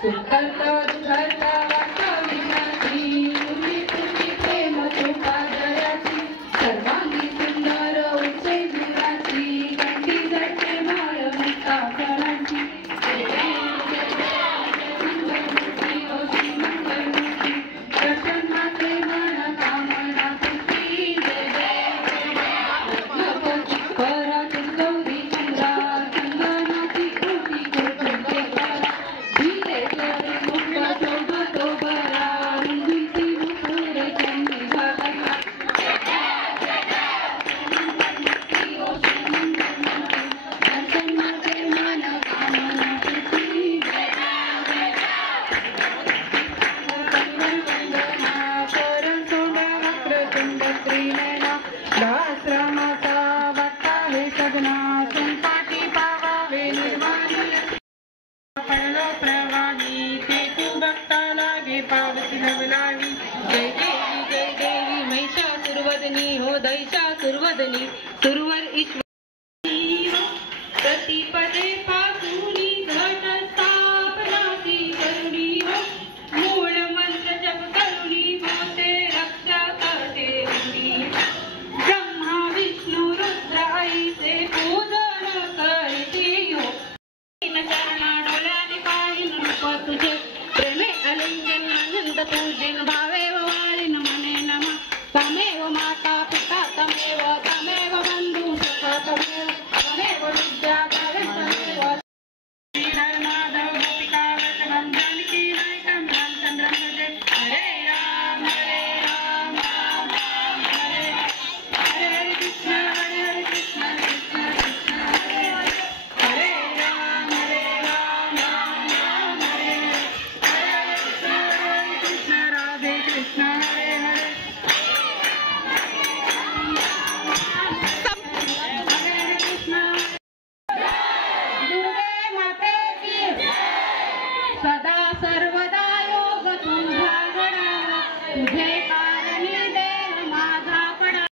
सुखर्ता दुखर्ता वार्ता विनाची तुझी तुझी प्रेम कृपा दयाची सर्वांगी सुंदर उच्चे गुणाची कंठी जडते माळ मुक्ता फळांची प्रसन्नाचे मन कामना पुत्री परात गौरी चंद्रा चंदनाची कोटी कोटी धीरे धीरे मुक्ता शोभतो बरा रुंदीची मुकुरे चंदी घाला प्रसन्नाचे मन कामना पुत्री वक्रतुंड त्रिनयना सहस्रनाथा भक्ता हे सगुणा संपाटी पावावे निर्वाणी पडलो प्रवाही ते तू भक्ता लागे पावती नवलावी जय देवी महिषासुरवदनी हो दैशासुरवदनी सुरवर ईश्वर प्रतिपदे पासूनी घट स्थापनाची करुणी हो मूळ मंत्र जप करुणी होते रक्षा करते ब्रह्मा विष्णु रुद्र ऐसे पूजन करते हो चरणा डोल्याने पाहिन रूप तुझे प्रेमे अलिंगन आनंद पूजन भावे वाळीन मने नमा तमेव माता पिता तमेव बंधू सखा तमेव विद्या तमेव श्रीधर्माधव गोपिका वृषभंजन की नायकं रामचंद्र मुझे हरे राम राम राम हरे हरे कृष्ण कृष्ण कृष्ण हरे हरे राम राम राम हरे हरे कृष्ण राधे कृष्ण हरे हरे